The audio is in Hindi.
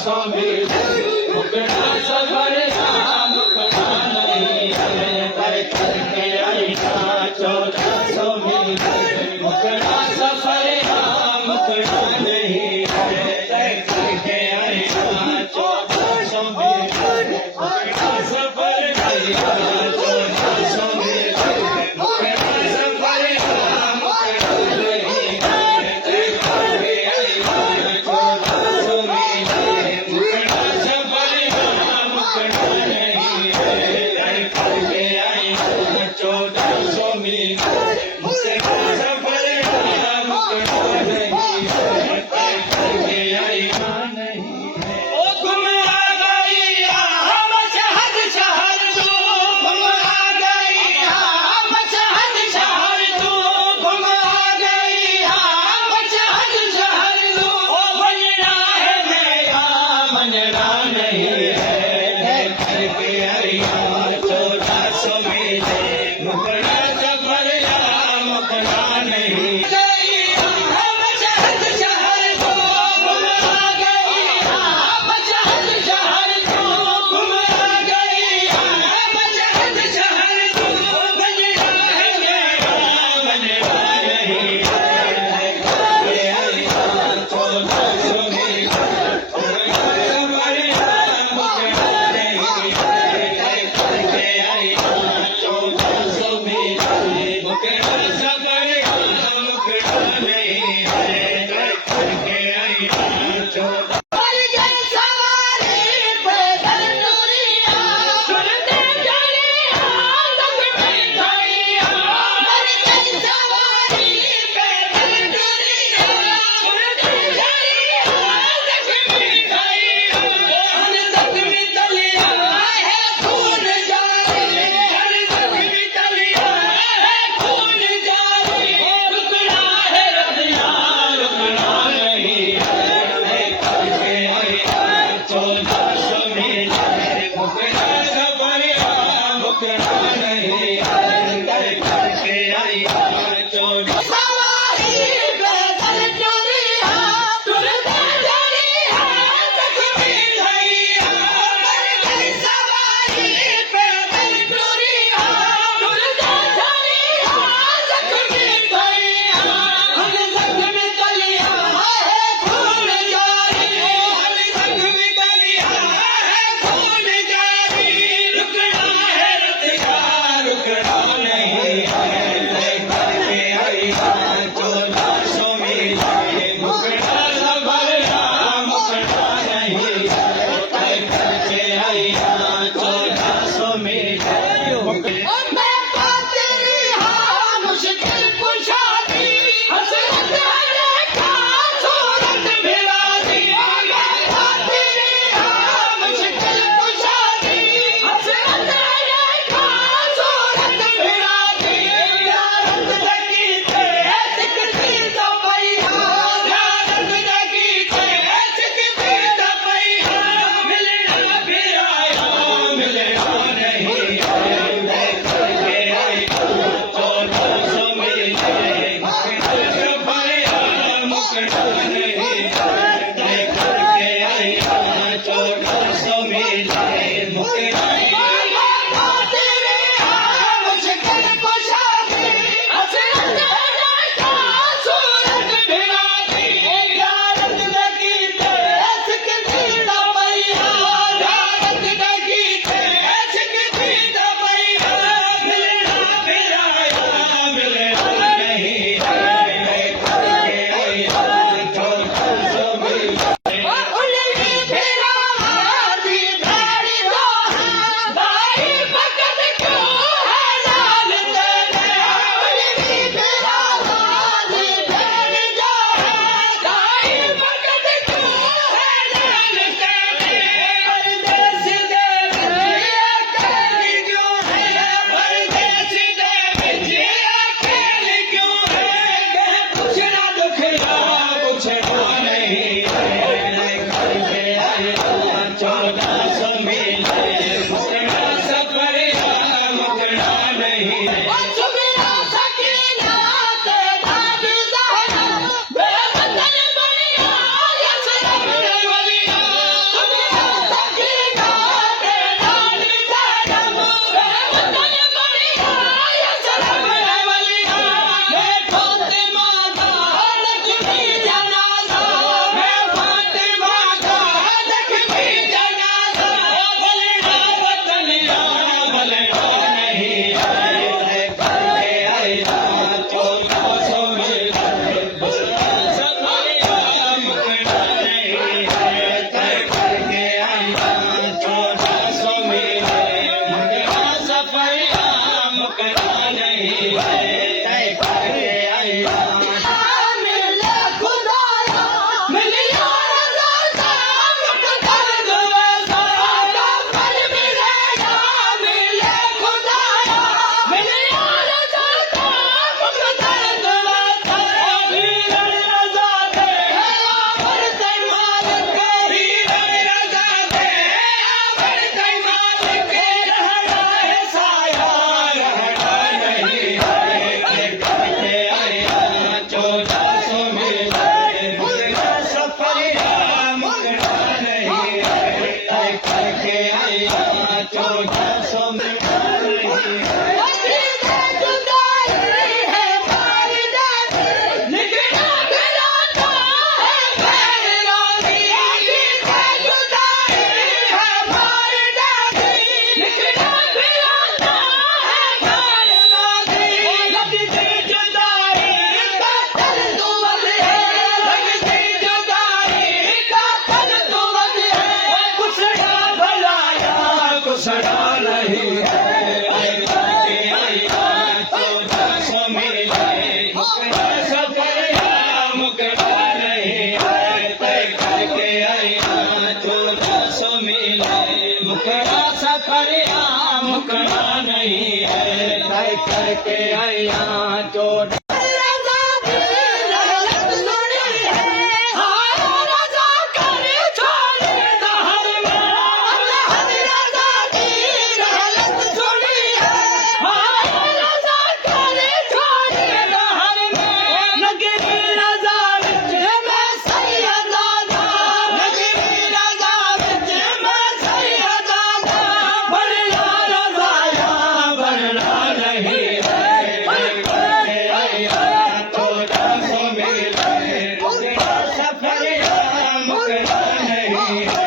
सो मिले मुकड़ा सफर मुकड़ा नहीं है करके आई 1400 मिले मुकड़ा सफर मुकड़ा नहीं है करके आई 1400 मिले मुकड़ा सफर 1400 मिले मुकड़ा सफर मुकड़ा नहीं है करके आई 1400 मिले मुकड़ा सफर मुकड़ा नहीं है करके आई 1400 मिले मुकड़ा सफर मुकड़ा नहीं है करके आई नहीं ओ तुम आ गई हम शहर शहर तू तुम आ गई हम शहर शहर तू तुम आ गई हम शहर शहर तू ओ बनना है मेरा बनना नहीं है करके आई 1400 मिले मुकड़ा सफर मुकड़ा नहीं गई हम शहर शहर तू तुम आ गई हम शहर शहर तू तुम आ गई हम शहर शहर तू बनना है मेरा बनना नहीं है करके आई 1400 मिले मुकड़ा सफर मुकड़ा नहीं है करके आई 1400 मिले मुकड़ा सफर मुकड़ा नहीं है करके आई 1400 सवारी पैदल दुनिया सुनते चलिया तकते चलिया मर सवारी पैदल दुनिया सुनते चलिया तकते चलिया हर जख्मी तलिया है खून जारी हर जख्मी तलिया है खून जारी रुकना है रतिया रुकना नहीं है करके आई 1400 मिले मुकड़ा सफर मुकड़ा नहीं है करके आई 1400 सवारी पैदल चलिया तुरते चलिया तकते चलिया मर सवारी पैदल चलिया तुरते चलिया तकते चलिया हर जख्मी तलिया है खून जारी हर जख्मी तलिया है खून जारी रुकना है रतिया रुकना नहीं है करके आई 1400 मिले मुकड़ा सफर मुकड़ा नहीं है करके आई 1400 मिले मुकड़ा मैं तेरी हाँ मुश्किल कुशादी हसरत रेखा सूरत भिड़ा दी मैं तेरी हाँ मुश्किल कुशादी हसरत रेखा सूरत भिड़ा दी यारत लगी थे सिकती तो पैया यारत लगी थे सिकती तो पैया मिलना फिर आया मिलना नहीं है करके आई 1400 मिले मुकड़ा सफर मुकड़ा नहीं है करके आई 1400 मिले मुकड़ा तेरे मुश्किल कुशादी हसरत रेखा सूरत भिड़ा दी यारत लगी थे सिकती तो पैया यारत लगी थे सिकती तो पैया मिलना फिर आया मिलना नहीं है करके आई 1400 मिले उलगी फिरा हाथी भेड़ी दो है भाई भगत क्यों है लाल तेरे उलगी फिरा हाथी भेड़ी दो है भाई भगत क्यों है लाल तेरे परदेस दे अकेली क्यों है परदेस दे अकेली क्यों है पूछना दुखड़ा पूछना नहीं है करके आई 1400 मिले मुकड़ा सफर मुकड़ा नहीं है सुबिरा सकीना के दादी ज़हरा बेवतन दुनिया यसरब वलिया मुकरा नहीं है करके आया 1400 मिले मुकरा सफरिया मुकरा नहीं है करके आया 1400 मिले मुकरा सफरिया मुकरा नहीं है करके आया 1400 सफरिया मुकरा नहीं